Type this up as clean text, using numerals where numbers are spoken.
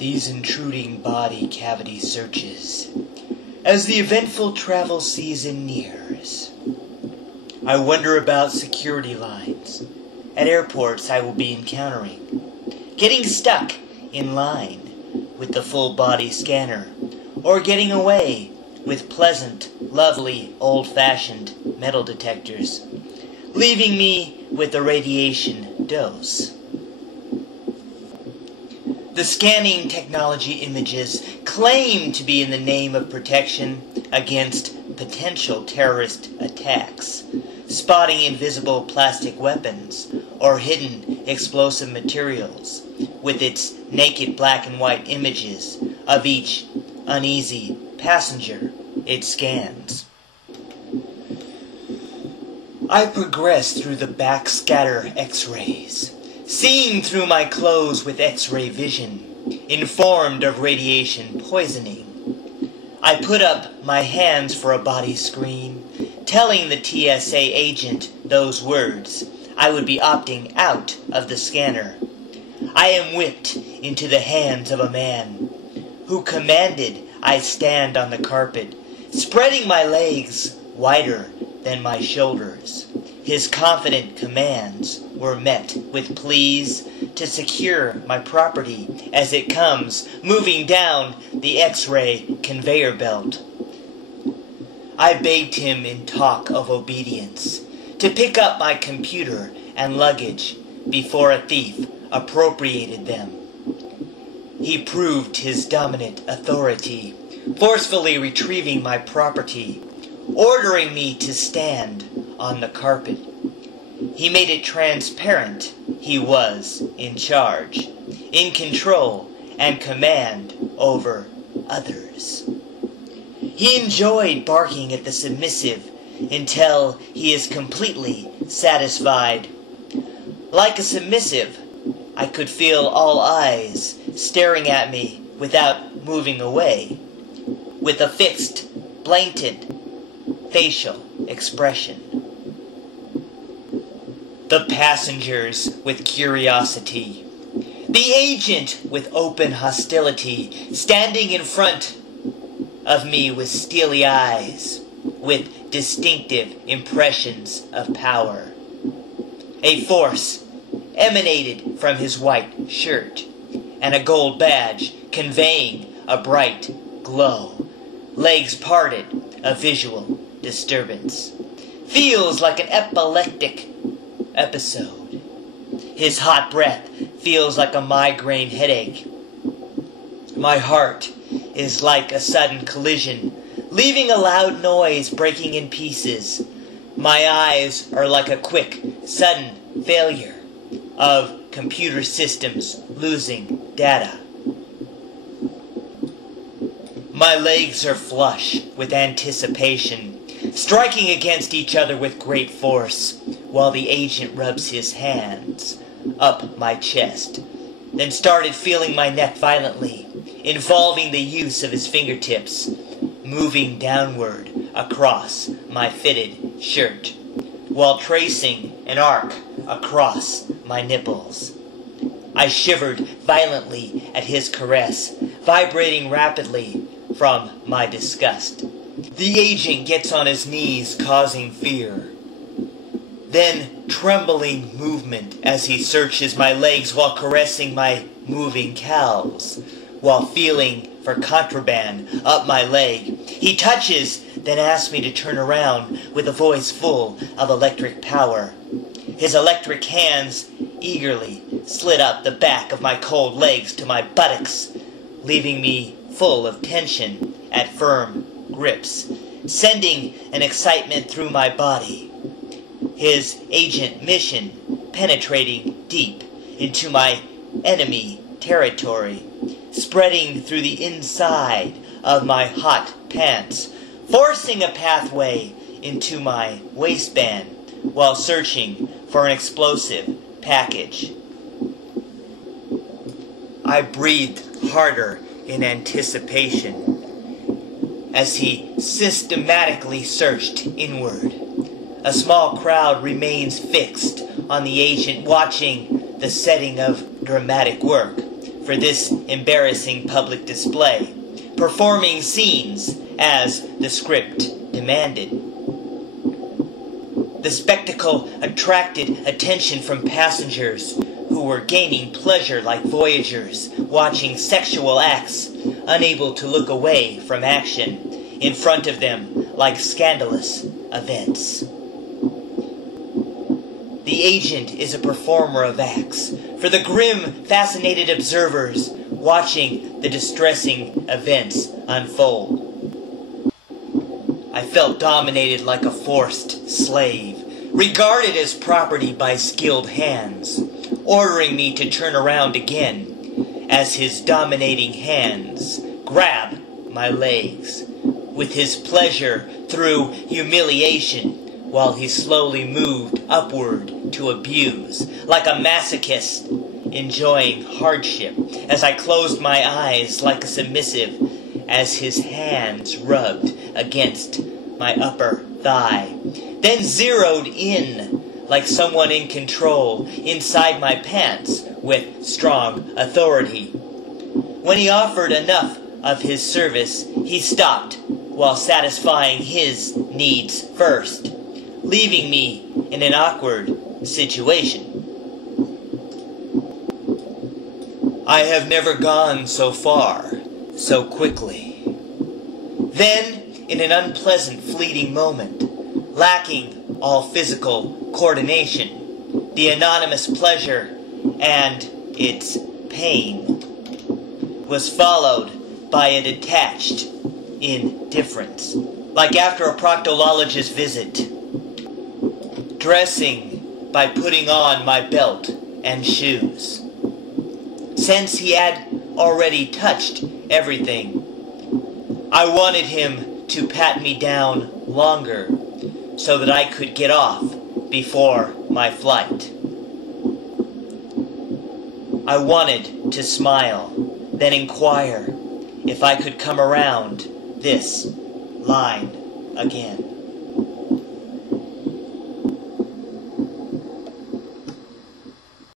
these intruding body cavity searches. As the eventful travel season nears, I wonder about security lines at airports I will be encountering, getting stuck in line with the full body scanner, or getting away with pleasant, lovely, old-fashioned metal detectors, leaving me with a radiation dose. The scanning technology images claim to be in the name of protection against potential terrorist attacks, spotting invisible plastic weapons or hidden explosive materials, with its naked black and white images of each uneasy passenger it scans. I progress through the backscatter X-rays, seeing through my clothes with X-ray vision, informed of radiation poisoning. I put up my hands for a body screen, telling the TSA agent those words. I would be opting out of the scanner. I am whipped into the hands of a man who commanded I stand on the carpet, spreading my legs wider than my shoulders. His confident commands were met with pleas to secure my property as it comes moving down the X-ray conveyor belt. I begged him in talk of obedience to pick up my computer and luggage before a thief appropriated them. He proved his dominant authority, forcefully retrieving my property, ordering me to stand on the carpet. He made it transparent he was in charge, in control and command over others. He enjoyed barking at the submissive until he is completely satisfied. Like a submissive, I could feel all eyes staring at me without moving away, with a fixed, blatant facial expression. The passengers with curiosity, the agent with open hostility, standing in front of me with steely eyes, with distinctive impressions of power. A force emanated from his white shirt, and a gold badge conveying a bright glow. Legs parted, a visual disturbance. Feels like an epileptic episode. His hot breath feels like a migraine headache. My heart is like a sudden collision, leaving a loud noise breaking in pieces. My eyes are like a quick, sudden failure of computer systems losing data. My legs are flush with anticipation, striking against each other with great force, while the agent rubs his hands up my chest, then started feeling my neck violently, involving the use of his fingertips, moving downward across my fitted shirt, while tracing an arc across my nipples. I shivered violently at his caress, vibrating rapidly from my disgust. The agent gets on his knees, causing fear. Then trembling movement as he searches my legs while caressing my moving calves, while feeling for contraband up my leg. He touches, then asks me to turn around with a voice full of electric power. His electric hands eagerly slid up the back of my cold legs to my buttocks, leaving me full of tension at firm grips, sending an excitement through my body. His agent mission penetrating deep into my enemy territory, spreading through the inside of my hot pants, forcing a pathway into my waistband while searching for an explosive package. I breathed harder in anticipation as he systematically searched inward. A small crowd remains fixed on the agent, watching the setting of dramatic work, for this embarrassing public display, performing scenes as the script demanded. The spectacle attracted attention from passengers who were gaining pleasure like voyagers, watching sexual acts, unable to look away from action in front of them like scandalous events. The agent is a performer of acts for the grim, fascinated observers watching the distressing events unfold. I felt dominated like a forced slave, regarded as property by skilled hands, ordering me to turn around again as his dominating hands grab my legs, with his pleasure through humiliation, while he slowly moved upward to abuse, like a masochist enjoying hardship, as I closed my eyes like a submissive, as his hands rubbed against my upper thigh, then zeroed in like someone in control inside my pants with strong authority. When he offered enough of his service, he stopped while satisfying his needs first, leaving me in an awkward situation. I have never gone so far, so quickly. Then, in an unpleasant fleeting moment, lacking all physical coordination, the anonymous pleasure and its pain was followed by a detached indifference, like after a proctologist visit, dressing by putting on my belt and shoes. Since he had already touched everything, I wanted him to pat me down longer so that I could get off before my flight. I wanted to smile, then inquire if I could come around this line again.